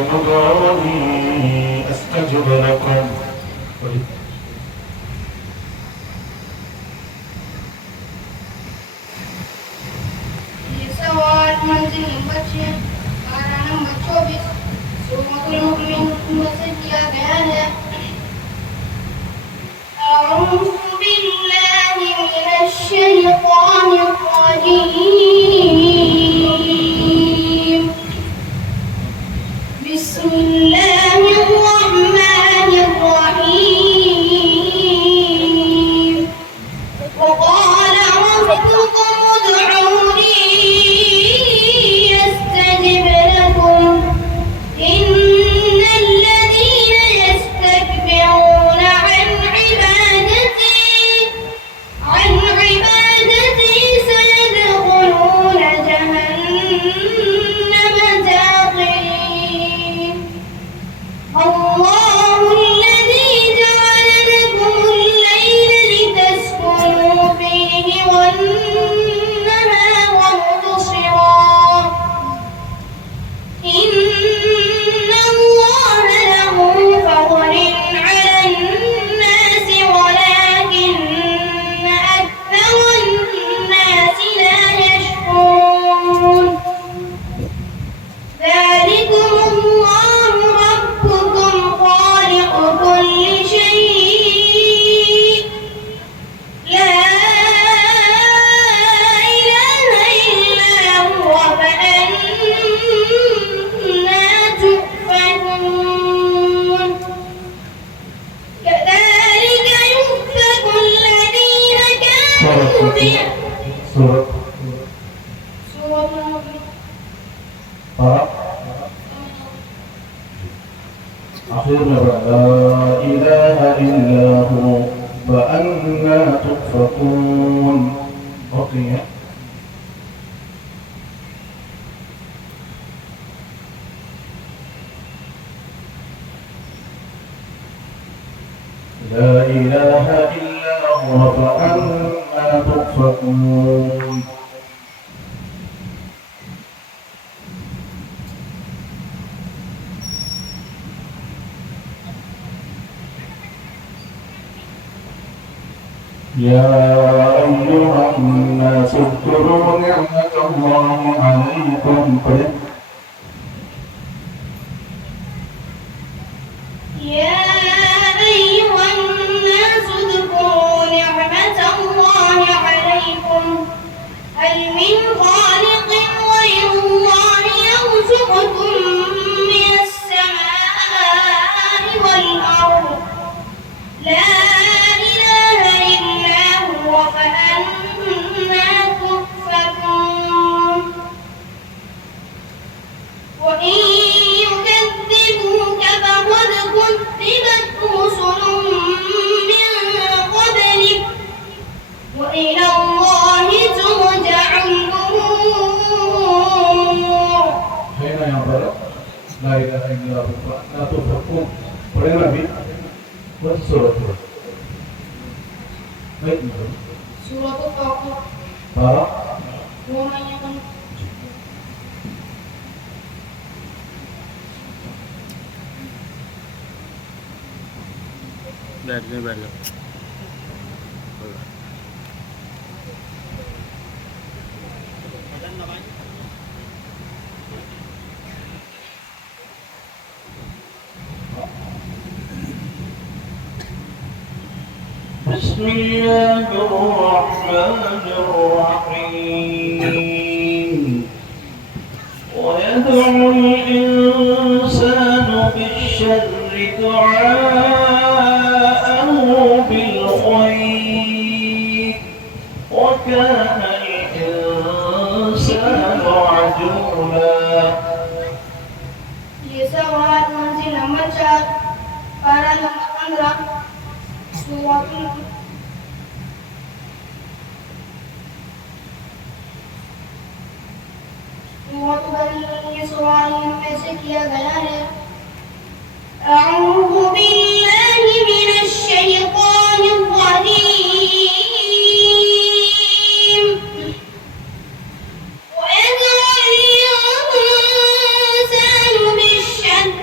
ادعوني أستجب لكم. सवाल मंजिल नंबर 6 पारा नंबर 24 सूरतुल मुमिनून से किया गया है। أعوذ بالله من الشيطان الرجيم بسم الله الرحمن الرحيم وقال ربكم ادعوني أستجب لكم إن الذين يستكبرون عن عبادتي سيدخلون جهنم داخرين. الله الذي جعل لكم الليل لتسكنوا فيه والنهار مبصرا إن الله له فضل على الناس ولكن أكثر الناس لا يشكرون. ذلكم الله ربكم خالق كل شيء لا إله إلا هو فأنا تؤفكون. كذلك يؤفك الذين كانوا سورة أخيرا لا إله إلا هو فأنا تؤفكون. أوكي. لا إله إلا هو فأنا تؤفكون. يا أيها الناس اذكروا نعمة الله عليكم. يا أيها الناس اذكروا نعمة الله عليكم هل من خالق غير الله يرزقكم من السماء والأرض لا إله إلا هو فأنا تؤفكون. وإن يكذبوك فقد كذبت رسل من قبلك وإلى الله ترجع الأمور. هنا يا برا لا إله إلا هو فأنا تؤفكون. boleh Nabi? Buat surat baik itu. Surat Al-Baqarah. Para Namanya kan बैठने बैठ जाओ. بسم الله الرحمن الرحيم. ويدعو الإنسان بالشر دعاءه بالخير وكان الإنسان عجولا. ये सवाल मंजिल नंबर 4 पारा नंबर 15 सूरत बनी इस्राईल में से किया गया है। أعوذ بالله من الشيطان الرجيم ويدعو الإنسان بالشر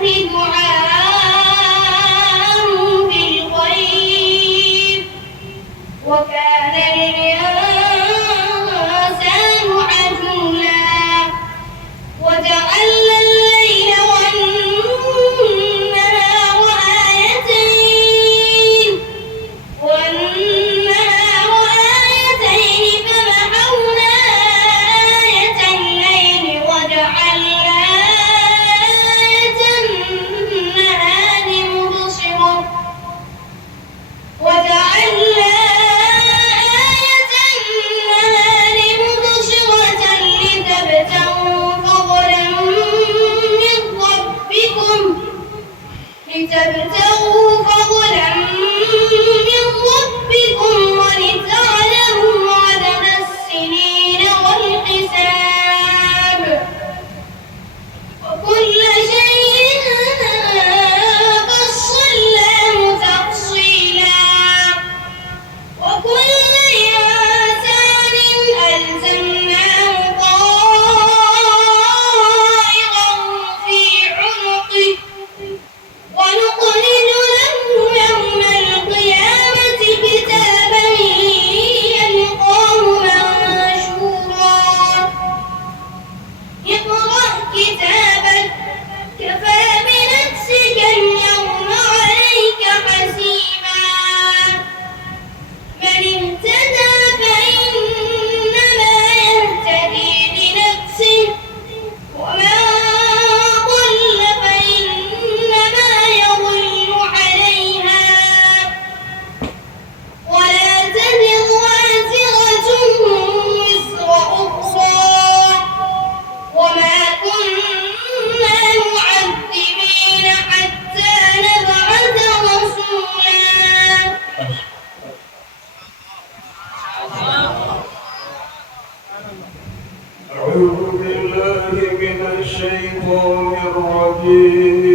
الشيطان الرجيم.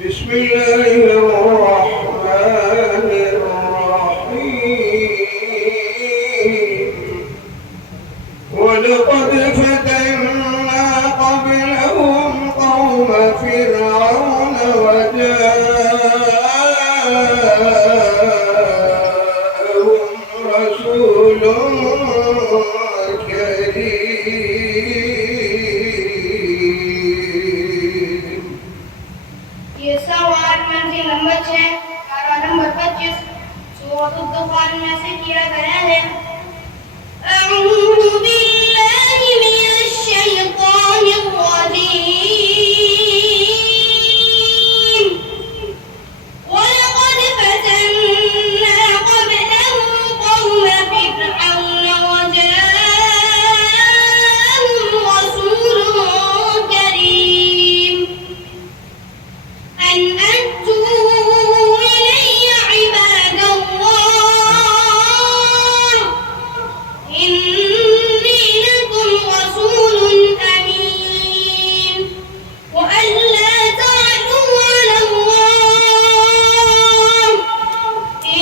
بسم الله الرحمن الرحيم. ولقد فتنا قبلهم قوم فرعون وجاءهم رسول كريم. ये सवाल मंजिल नंबर 6 पारा नंबर 25 सूरह दुखान में से किया गया है। أعوذ بالله من الشيطان الرجيم. ولقد فتنا قبلهم قوم فرعون وجاءهم رسول كريم أن أتوا إلي عباد الله إني لكم رسول أمين وأن لا تعلوا على الله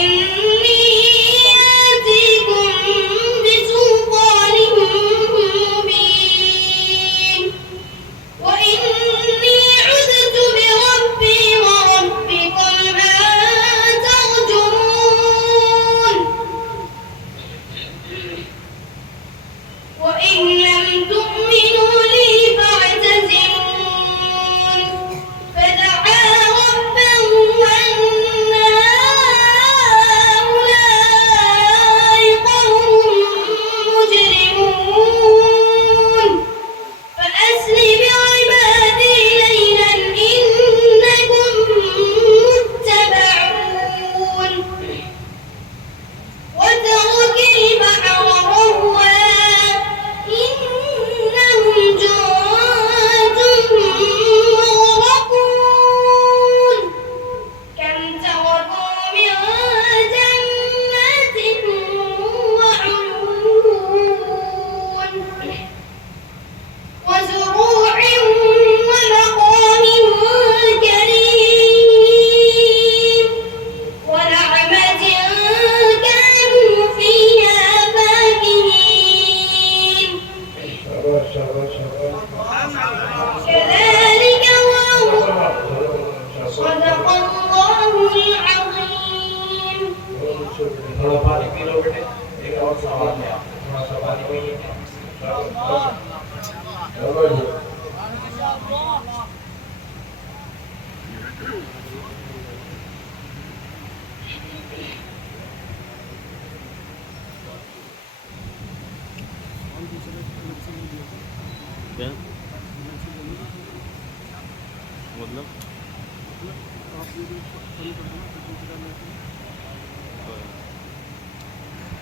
إني آتيكم بسلطان مبين وإني عذت بربي وربكم أن ترجمون وإن لم تؤمنوا لي فاعتزلون. فدعا ربه أن هؤلاء قوم مجرمون فأسر بعبادي ليلا إنكم متبعون. واترك البحر رهوا إنهم جند مغرقون. كم تركوا من جنات وعيون وزروع ومقام كريم ونعمة كانوا فيها فاكهين. كذلك صدق الله العظيم. थोड़ा पानी पी लो बेटे, एक और सवाल है, थोड़ा सा पानी पिए। क्या मतलब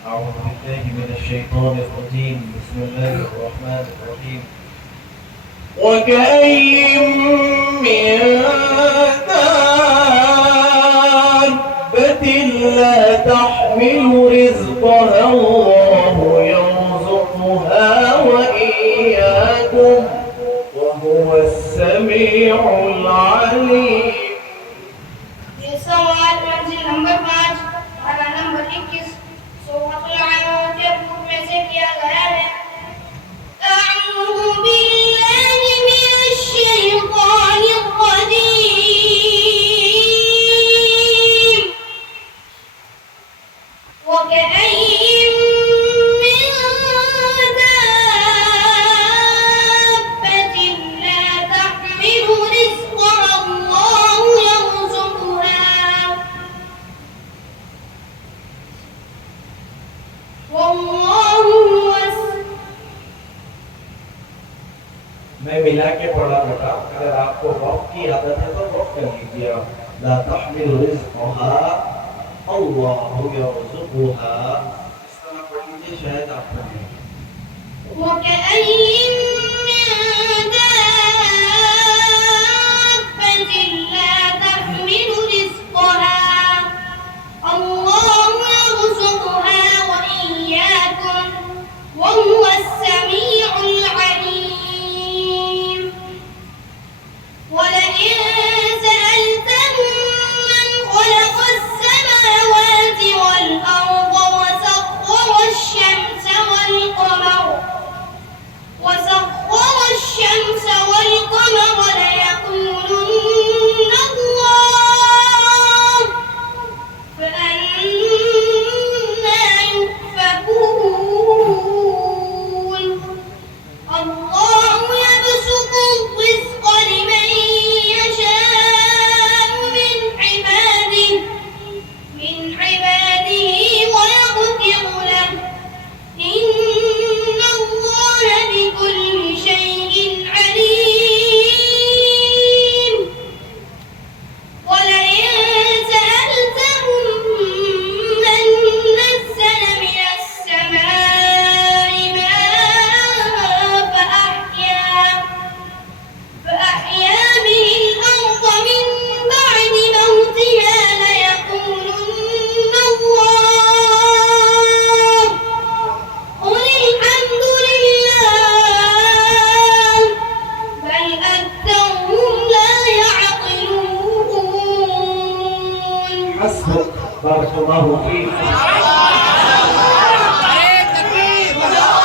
أعوذ بالله من الشيطان الرجيم. بسم الله الرحمن الرحيم. وكأي من دابة لا تحمل رزقها الله يرزقها وإياكم وهو السميع العليم. ये सवाल मंजिल नंबर 5 पारा नंबर 21 सूरह अल-अनकबूत में से किया गया है। أعوذ بالله من الشيطان الرجيم. وكأين من دابة لا تحمل رزقها الله يرزقها والله هو मैं मिला के पढ़ा बेटा, अगर आपको वक्त की आदत है तो वक्त कर लीजिए। ला तहमिल रिज़्क़हा अल्लाहु यरज़ुक़हा, इस तरह पढ़ लीजिए, शायद आप पढ़ें। وكأين من دابة لا تحمل رزقها الله يرزقها وإياكم وهو السميع العليم. حسبك بارك الله فيك